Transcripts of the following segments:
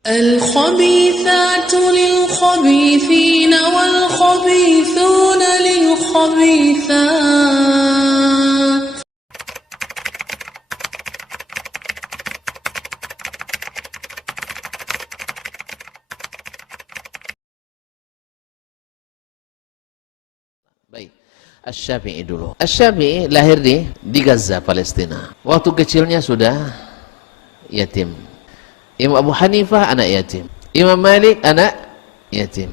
الخبيثات للخبيثين والخبيثون للخبيثات. Baik, Asy-Syafi'i dulu. Asy-Syafi'i lahir di Gaza, Palestina. Waktu kecilnya sudah yatim. Imam Abu Hanifah anak yatim. Imam Malik anak yatim.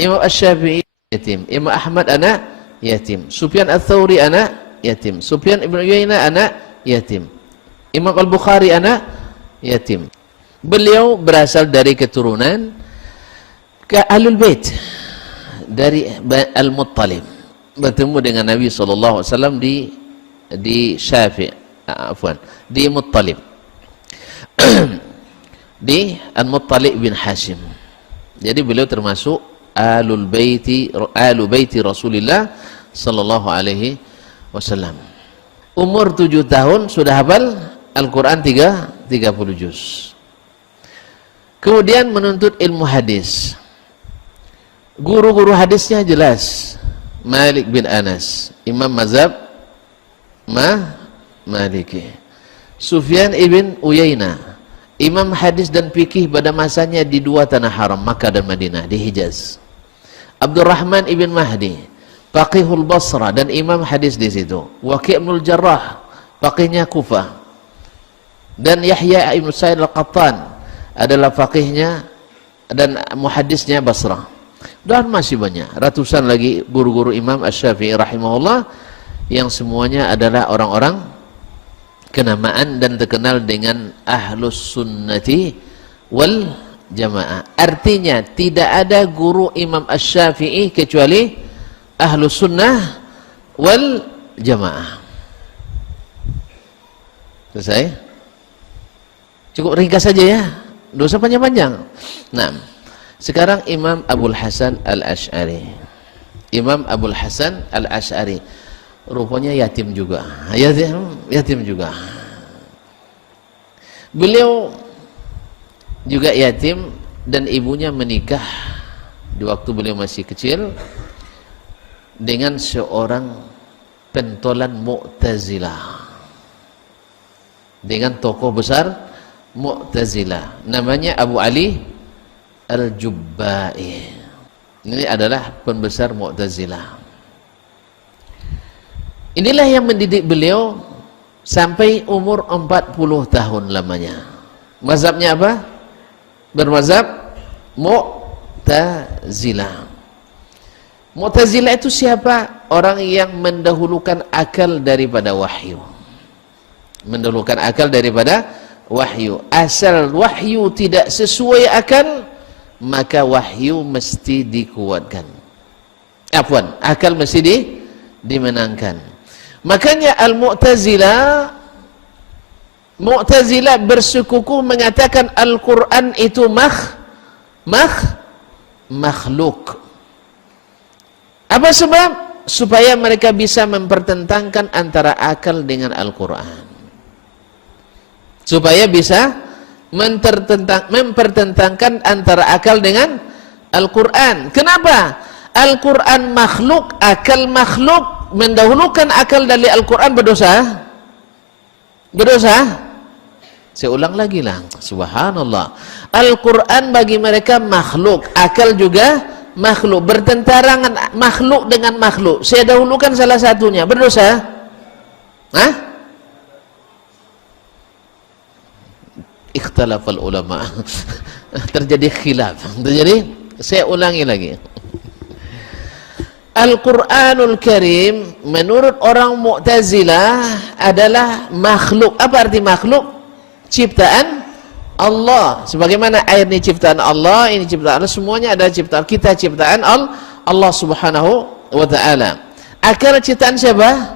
Imam Asy-Syafi'i yatim. Imam Ahmad anak yatim. Sufyan Ats-Tsauri anak yatim. Sufyan Ibn Uyainah anak yatim. Imam Al-Bukhari anak yatim. Beliau berasal dari keturunan ke Ahlul Bait, dari Al-Muttalib. Bertemu dengan Nabi SAW di di Muttalib. Di Al-Muttalib bin Hashim. Jadi beliau termasuk Alu Baiti Rasulullah sallallahu alaihi wasallam. Umur 7 tahun sudah hafal Al-Quran 30 juz. Kemudian menuntut ilmu hadis. Guru-guru hadisnya jelas. Malik bin Anas, Imam Mazhab Maliki. Sufyan ibn Uyainah, Imam hadis dan fikih pada masanya di dua tanah haram, Makkah dan Madinah, di Hijaz. Abdurrahman ibn Mahdi, faqihul Basra dan imam hadis di situ. Waqi' ibnul Jarrah, faqihnya Kufah. Dan Yahya ibn Sa'id al-Qattan adalah faqihnya dan muhaddisnya Basrah. Dan masih banyak, ratusan lagi guru-guru Imam Asy-Syafi'i rahimahullah yang semuanya adalah orang-orang kenamaan dan terkenal dengan Ahlus Sunnati wal Jamaah. Artinya tidak ada guru Imam Asy-Syafi'i kecuali Ahlus Sunnah wal Jamaah. Selesai? Cukup ringkas saja ya, dosa panjang-panjang. Nah, sekarang Imam Abul Hasan Al-Asy'ari. Imam Abul Hasan Al-Asy'ari rupanya yatim juga. Yatim juga. Beliau juga yatim dan ibunya menikah di waktu beliau masih kecil dengan seorang pentolan Mu'tazilah. Dengan tokoh besar Mu'tazilah. Namanya Abu Ali Al-Jubba'i. Ini adalah pembesar Mu'tazilah. Inilah yang mendidik beliau sampai umur 40 tahun lamanya. Mazhabnya apa? Bermazhab Mu'tazilah. Mu'tazilah itu siapa? Orang yang mendahulukan akal daripada wahyu. Mendahulukan akal daripada wahyu. Asal wahyu tidak sesuai akal, maka wahyu mesti dikuatkan. Afwan, akal mesti dimenangkan. Makanya Mu'tazilah bersekuku mengatakan Al-Quran itu makhluk. Apa sebab? Supaya mereka bisa mempertentangkan antara akal dengan Al-Quran. Supaya bisa mempertentangkan antara akal dengan Al-Quran. Kenapa? Al-Quran makhluk, akal makhluk. Mendahulukan akal dari Al-Quran berdosa? Berdosa? Saya ulang lagi lah. Subhanallah. Al-Quran bagi mereka makhluk, akal juga makhluk. Bertentangan makhluk dengan makhluk. Saya dahulukan salah satunya. Berdosa? Hah? Ikhtilafal ulama. Terjadi khilaf. Terjadi, saya ulangi lagi. Al-Quranul Karim menurut orang Mu'tazilah adalah makhluk. Apa arti makhluk? Ciptaan Allah. Sebagaimana air ini ciptaan Allah, ini ciptaan Allah, semuanya adalah ciptaan kita, ciptaan Allah Subhanahu wa ta'ala. Akal ciptaan siapa?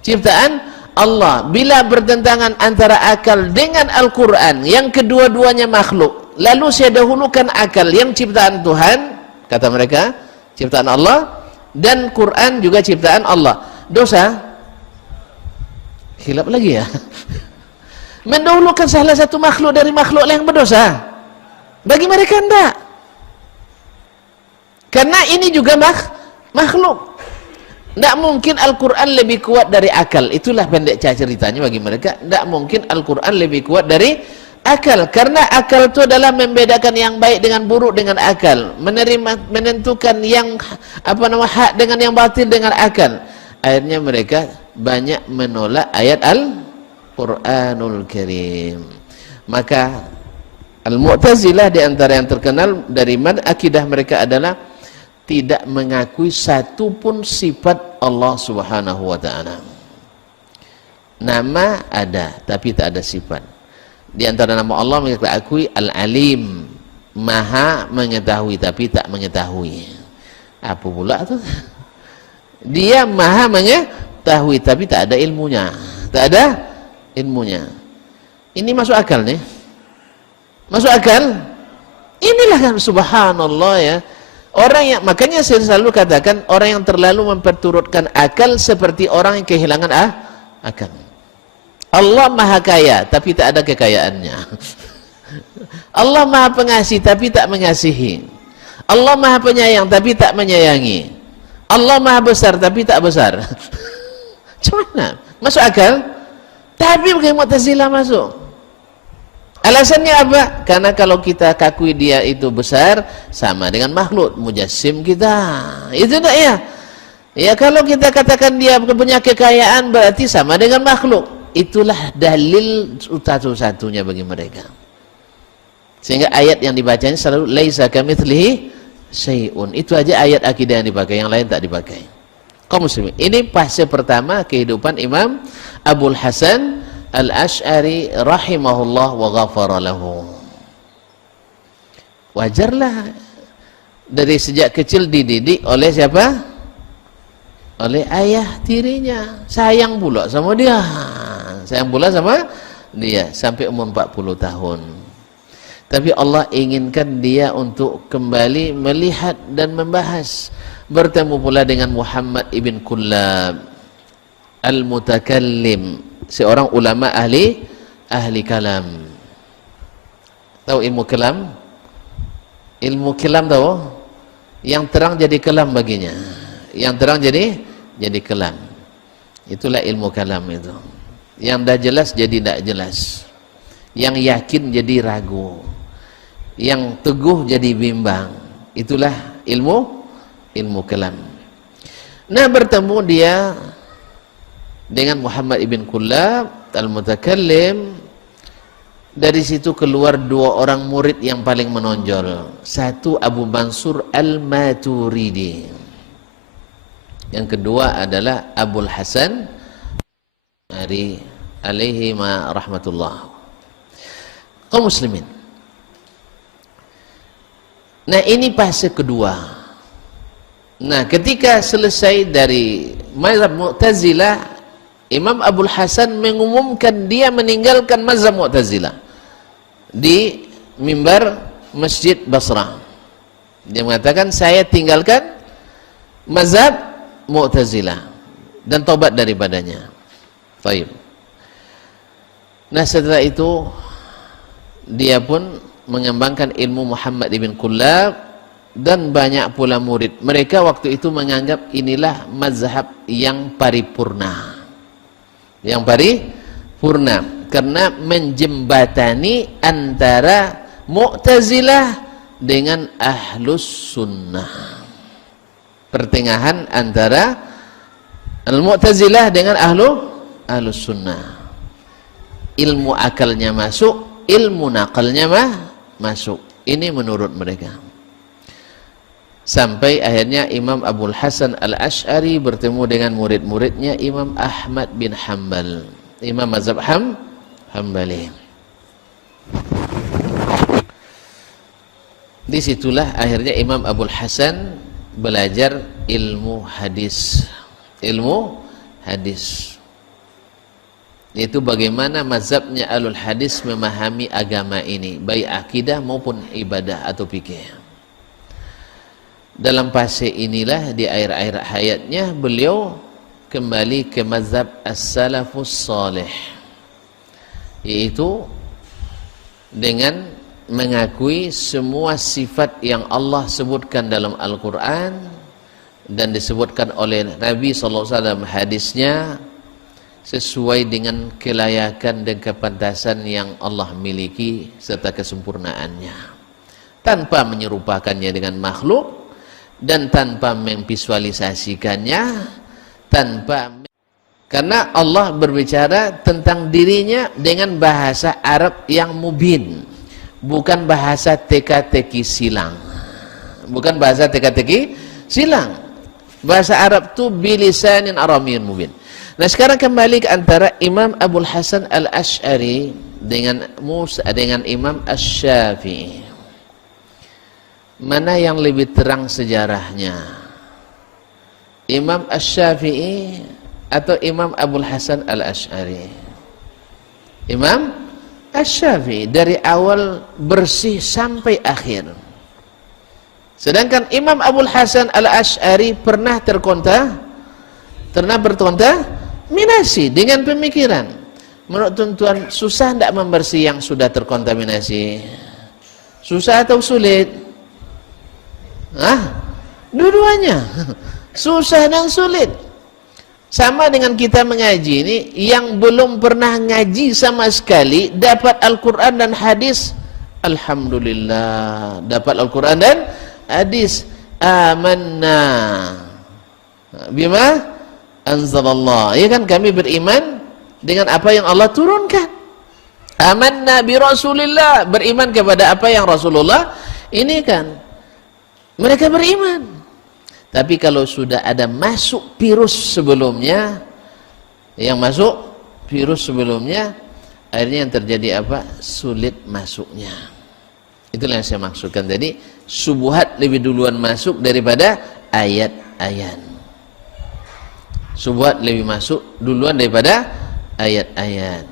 Ciptaan Allah. Bila bertentangan antara akal dengan Al-Quran yang kedua-duanya makhluk, lalu saya dahulukan akal yang ciptaan Tuhan, kata mereka, ciptaan Allah, dan Quran juga ciptaan Allah. Dosa? Khilaf lagi ya. Mendahulukan salah satu makhluk dari makhluk yang berdosa. Bagi mereka enggak. Karena ini juga makhluk. Tidak mungkin Al-Quran lebih kuat dari akal. Itulah pendek ceritanya bagi mereka. Tidak mungkin Al-Quran lebih kuat dari akal. Karena akal itu adalah membedakan yang baik dengan buruk dengan akal. Menentukan yang hak dengan yang batil dengan akal. Akhirnya mereka banyak menolak ayat Al-Quranul Karim. Maka Al-Mu'tazilah di antara yang terkenal dari akidah mereka adalah tidak mengakui satu pun sifat Allah Subhanahu wa ta'ala. Nama ada, tapi tak ada sifat. Di antara nama Allah mereka akui Al-Alim, Maha mengetahui, tapi tak mengetahui. Apa pula itu? Dia Maha mengetahui, tapi tak ada ilmunya. Tak ada ilmunya. Ini masuk akal nih? Masuk akal? Inilah kan subhanallah ya. Orang yang, makanya saya selalu katakan orang yang terlalu memperturutkan akal seperti orang yang kehilangan akal. Allah Maha Kaya tapi tak ada kekayaannya. Allah Maha Pengasih tapi tak mengasihi. Allah Maha Penyayang tapi tak menyayangi. Allah Maha Besar tapi tak besar. Cuman masuk akal? Tapi bagaimana Mu'tazilah masuk? Alasannya apa? Karena kalau kita akui dia itu besar, sama dengan makhluk, mujassim kita. Itu enggak ya? Ya kalau kita katakan dia punya kekayaan, berarti sama dengan makhluk. Itulah dalil satu-satunya bagi mereka. Sehingga ayat yang dibacanya selalu laisa kamitslihi syai'un. Itu aja ayat akidah yang dipakai, yang lain tak dipakai. Kaum muslimin, ini fase pertama kehidupan Imam Abul Hasan Al-Asy'ari rahimahullah wa ghafara lahu. Wajarlah dari sejak kecil dididik oleh siapa? Oleh ayah tirinya. Sayang pula sama dia. Sayang pula sama dia sampai umur 40 tahun. Tapi Allah inginkan dia untuk kembali melihat dan membahas. Bertemu pula dengan Muhammad ibn Kullab Al-Mutakallim, seorang ulama ahli kalam. Tahu ilmu kalam? Ilmu kalam tahu? Yang terang jadi kalam baginya. Yang terang jadi kalam. Itulah ilmu kalam itu. Yang dah jelas jadi tidak jelas. Yang yakin jadi ragu. Yang teguh jadi bimbang. Itulah ilmu kalam. Nah, bertemu dia dengan Muhammad ibn Kullab Al-Mutakallim. Dari situ keluar dua orang murid yang paling menonjol. Satu Abu Mansur Al-Maturidi, yang kedua adalah Abul Hasan alaihi ma rahmatullah. Kaum muslimin, nah ini fase kedua. Nah, ketika selesai dari mazhab Mu'tazilah, Imam Abul Hasan mengumumkan dia meninggalkan mazhab Mu'tazilah di mimbar Masjid Basrah. Dia mengatakan, saya tinggalkan mazhab Mu'tazilah dan tobat daripadanya. Baik. Nah, setelah itu dia pun mengembangkan ilmu Muhammad ibn Kullab dan banyak pula murid. Mereka waktu itu menganggap inilah mazhab yang paripurna. Yang paripurna karena menjembatani antara Mu'tazilah dengan Ahlus Sunnah. Pertengahan antara Al-Mu'tazilah dengan Ahlus Sunnah. Ilmu akalnya masuk, ilmu nakalnya masuk. Ini menurut mereka. Sampai akhirnya Imam Abul Hasan Al-Asy'ari bertemu dengan murid-muridnya Imam Ahmad bin Hanbal, Imam mazhab Hambali. Disitulah akhirnya Imam Abul Hasan belajar ilmu hadis. Ilmu hadis itu bagaimana mazhabnya Ahlul Hadis memahami agama ini, baik akidah maupun ibadah atau fikih. Dalam fase inilah di akhir-akhir hayatnya beliau kembali ke mazhab as-salafus salih, yaitu dengan mengakui semua sifat yang Allah sebutkan dalam Al-Quran dan disebutkan oleh Nabi SAW hadisnya sesuai dengan kelayakan dan kepantasan yang Allah miliki serta kesempurnaannya, tanpa menyerupakannya dengan makhluk dan tanpa memvisualisasikannya, karena Allah berbicara tentang dirinya dengan bahasa Arab yang mubin, bukan bahasa teka-teki silang. Bukan bahasa teka-teki silang. Bahasa Arab itu bilisanin Arabiyyin mubin. Nah, sekarang kembali ke antara Imam Abul Hasan Al-Asy'ari dengan Imam Asy-Syafi'i. Mana yang lebih terang sejarahnya? Imam Asy-Syafi'i atau Imam Abul Hasan Al-Asy'ari? Imam Asy-Syafi'i dari awal bersih sampai akhir. Sedangkan Imam Abul Hasan Al-Asy'ari pernah berkontaminasi dengan pemikiran. Menurut tuan-tuan, susah tidak membersih yang sudah terkontaminasi? Susah atau sulit? Dua-duanya. Susah dan sulit. Sama dengan kita mengaji ini, yang belum pernah ngaji sama sekali dapat Al-Quran dan hadis, alhamdulillah, dapat Al-Quran dan hadis. Amanna bima anzalallah, ya kan, kami beriman dengan apa yang Allah turunkan. Amanna bi Rasulillah, beriman kepada apa yang Rasulullah ini kan. Mereka beriman. Tapi kalau sudah ada masuk virus sebelumnya, akhirnya yang terjadi apa? Sulit masuknya. Itulah yang saya maksudkan tadi, syubhat lebih duluan masuk daripada ayat-ayat. Syubhat lebih masuk duluan daripada ayat-ayat.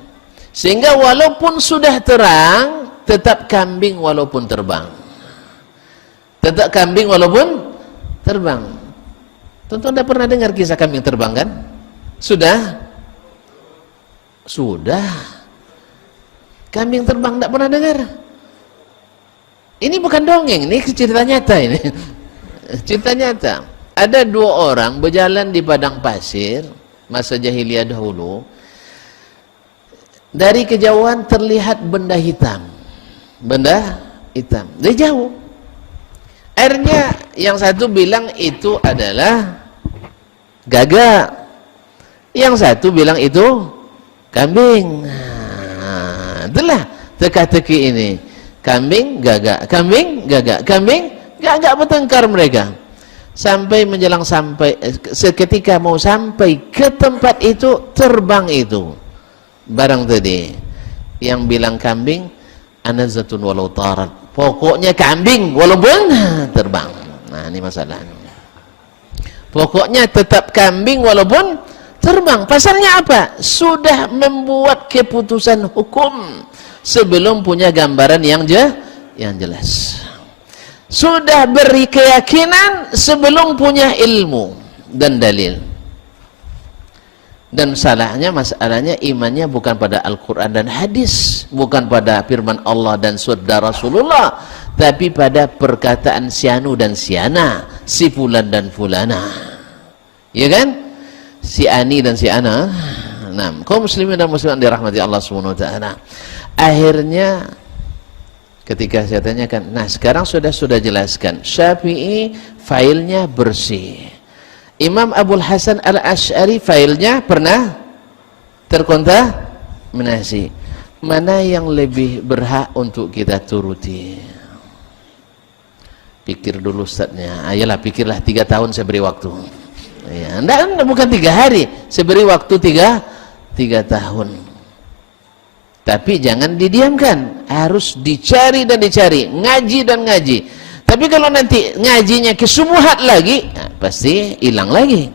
Sehingga walaupun sudah terang, tetap kambing walaupun terbang. Tetap kambing walaupun terbang. Tentu Anda pernah dengar kisah kambing terbang kan? Sudah? Sudah. Kambing terbang tidak pernah dengar? Ini bukan dongeng, ini cerita nyata ini. Cerita nyata. Ada dua orang berjalan di padang pasir masa jahiliyah dahulu. Dari kejauhan terlihat benda hitam. Benda hitam. Dari jauh. Akhirnya yang satu bilang itu adalah gagak, yang satu bilang itu kambing. Itulah teka-teki ini. Kambing, gagak, kambing, gagak, kambing, gagak, bertengkar mereka. Sampai menjelang seketika mau sampai ke tempat itu, terbang itu barang tadi. Yang bilang kambing, anazatun walau tarat, pokoknya kambing walaupun terbang. Nah, ini masalahnya. Pokoknya tetap kambing walaupun terbang. Pasalnya apa? Sudah membuat keputusan hukum sebelum punya gambaran yang jelas. Sudah beri keyakinan sebelum punya ilmu dan dalil. Dan masalahnya imannya bukan pada Al-Quran dan hadis, bukan pada firman Allah dan sabda Rasulullah, tapi pada perkataan si anu dan si ana, si fulan dan fulana, ya kan, si ani dan si ana. Nah, kaum muslimin dan muslimat dirahmati Allah Subhanahu wa taala. Akhirnya ketika saya tanyakan, nah sekarang sudah jelaskan, Syafi'i failnya bersih, Imam Abul Hasan Al-Asy'ari failnya pernah terkontaminasi. Mana yang lebih berhak untuk kita turuti? Pikir dulu Ustaznya. Ayolah pikirlah, 3 tahun saya beri waktu. Ya, enggak, bukan 3 hari, saya beri waktu 3 tahun. Tapi jangan didiamkan, harus dicari dan dicari, ngaji dan ngaji. Tapi kalau nanti ngajinya ke subuhat lagi, nah, pasti hilang lagi.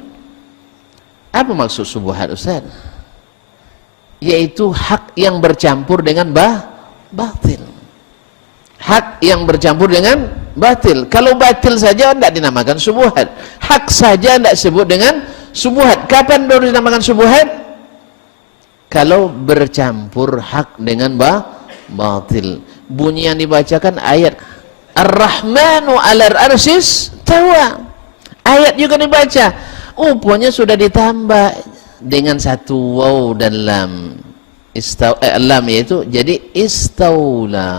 Apa maksud subuhat, Ustaz? Yaitu hak yang bercampur dengan batil. Hak yang bercampur dengan batil. Kalau batil saja tidak dinamakan subuhat. Hak saja tidak sebut dengan subuhat. Kapan baru dinamakan subuhat? Kalau bercampur hak dengan batil. bunyi yang dibacakan ayat Ar-Rahmanu 'alal 'arsyis tawa. Ayat juga dibaca, rupanya sudah ditambah dengan satu waw dan lam. Lam yaitu jadi istaula.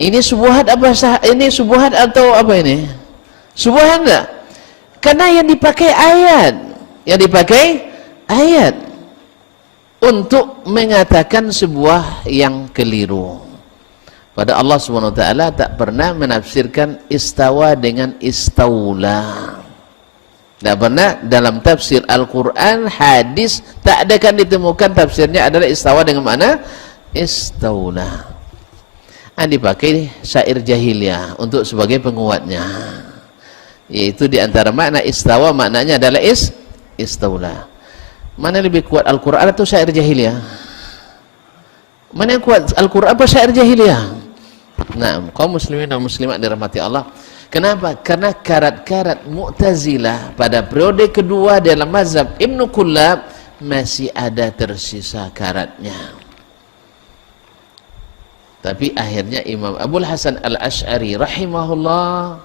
Ini subuhat apa ini subuhat atau apa ini? Subuhat enggak? Karena yang dipakai ayat. Yang dipakai ayat untuk mengatakan sebuah yang keliru. Pada Allah Subhanahu wa taala tak pernah menafsirkan istawa dengan istaula. Tak pernah dalam tafsir Al-Quran, hadis, tak ada kan ditemukan tafsirnya adalah istawa dengan mana? Istaula. Dipakai syair jahiliyah untuk sebagai penguatnya. Yaitu diantara makna istawa, maknanya adalah istaula. Mana lebih kuat, Al-Quran atau syair jahiliyah? Mana yang kuat, Al-Quran apa syair jahiliyah? Nah, kaum muslimin dan muslimat dirahmati Allah. Kenapa? Karena karat-karat Mu'tazilah pada periode kedua dalam mazhab Ibnu Kullab masih ada tersisa karatnya. Tapi akhirnya Imam Abul Hasan Al-Asy'ari rahimahullah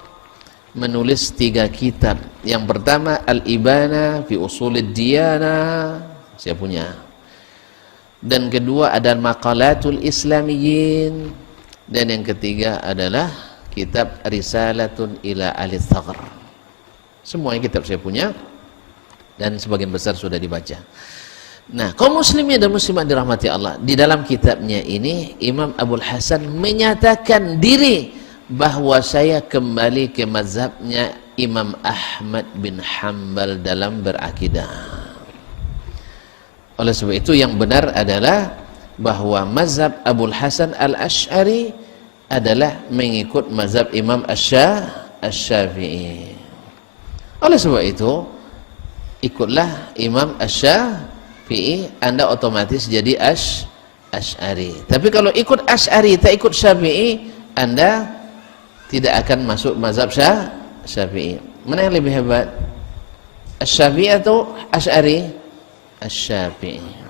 menulis 3 kitab. Yang pertama Al-Ibana fi Ushulid Diyanah, saya punya. Dan kedua adalah Maqalatul Islamiyyin, dan yang ketiga adalah kitab Risalatun ila Ahli Thaqr. Semuanya kitab saya punya dan sebagian besar sudah dibaca. Nah, kaum muslimin dan muslimat dirahmati Allah, di dalam kitabnya ini Imam Abul Hasan menyatakan diri bahwa saya kembali ke mazhabnya Imam Ahmad bin Hanbal dalam berakidah. Oleh sebab itu yang benar adalah bahwa mazhab Abul Hasan Al-Asy'ari adalah mengikut mazhab Imam Asy-Syafi'i. Oleh sebab itu, ikutlah Imam Asy-Syafi'i, Anda otomatis jadi Asy'ari. Tapi kalau ikut Asy'ari tak ikut Syafi'i, Anda tidak akan masuk mazhab Syafi'i. Mana yang lebih hebat? Asy-Syafi'i atau Asy'ari? Asy-Syafi'i.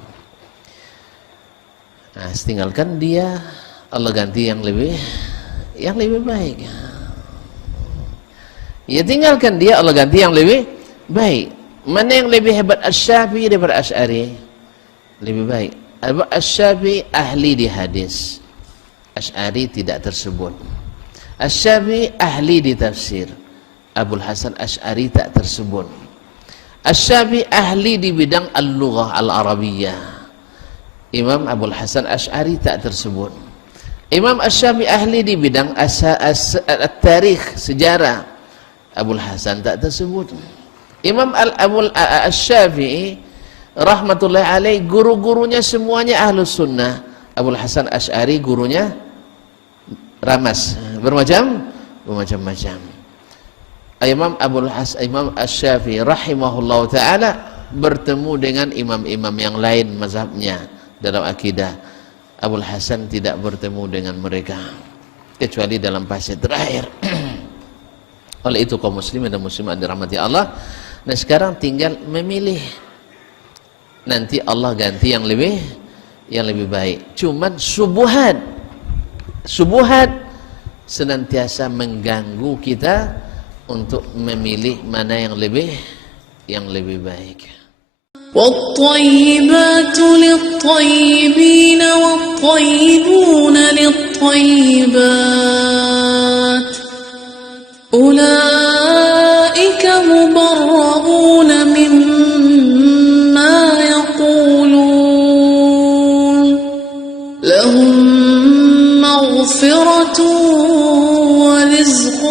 Nah, tinggalkan dia, Allah ganti yang lebih baik. Ya, tinggalkan dia, Allah ganti yang lebih baik. Mana yang lebih hebat, Asy-Syafi'i daripada Asy'ari? Lebih baik. Asy-Syafi'i ahli di hadis, Asy'ari tidak tersebut. Asy-Syafi'i ahli di tafsir, Abul Hasan Asy'ari tak tersebut. Asy-Syafi'i ahli di bidang al-lughah al-arabiyyah, Imam Abul Hasan Asy'ari tak tersebut. Imam Asy-Syafi'i ahli di bidang at-tarikh, sejarah, Abul Hasan tak tersebut. Imam Asy-Syafi'i rahmatullahi alaih, guru-gurunya semuanya ahlus sunnah. Abul Hasan Asy'ari gurunya ramas, bermacam-macam. Imam Asy-Syafi'i rahimahullah ta'ala bertemu dengan imam-imam yang lain mazhabnya dalam akidah. Abul Hasan tidak bertemu dengan mereka kecuali dalam fase terakhir. Oleh itu kaum muslimin dan muslimat dirahmati Allah, nah sekarang tinggal memilih. Nanti Allah ganti yang lebih baik. Cuman subuhat senantiasa mengganggu kita untuk memilih mana yang lebih baik. والطيبات للطيبين والطيبون للطيبات أولئك مبرؤون مما يقولون لهم مغفرة ورزق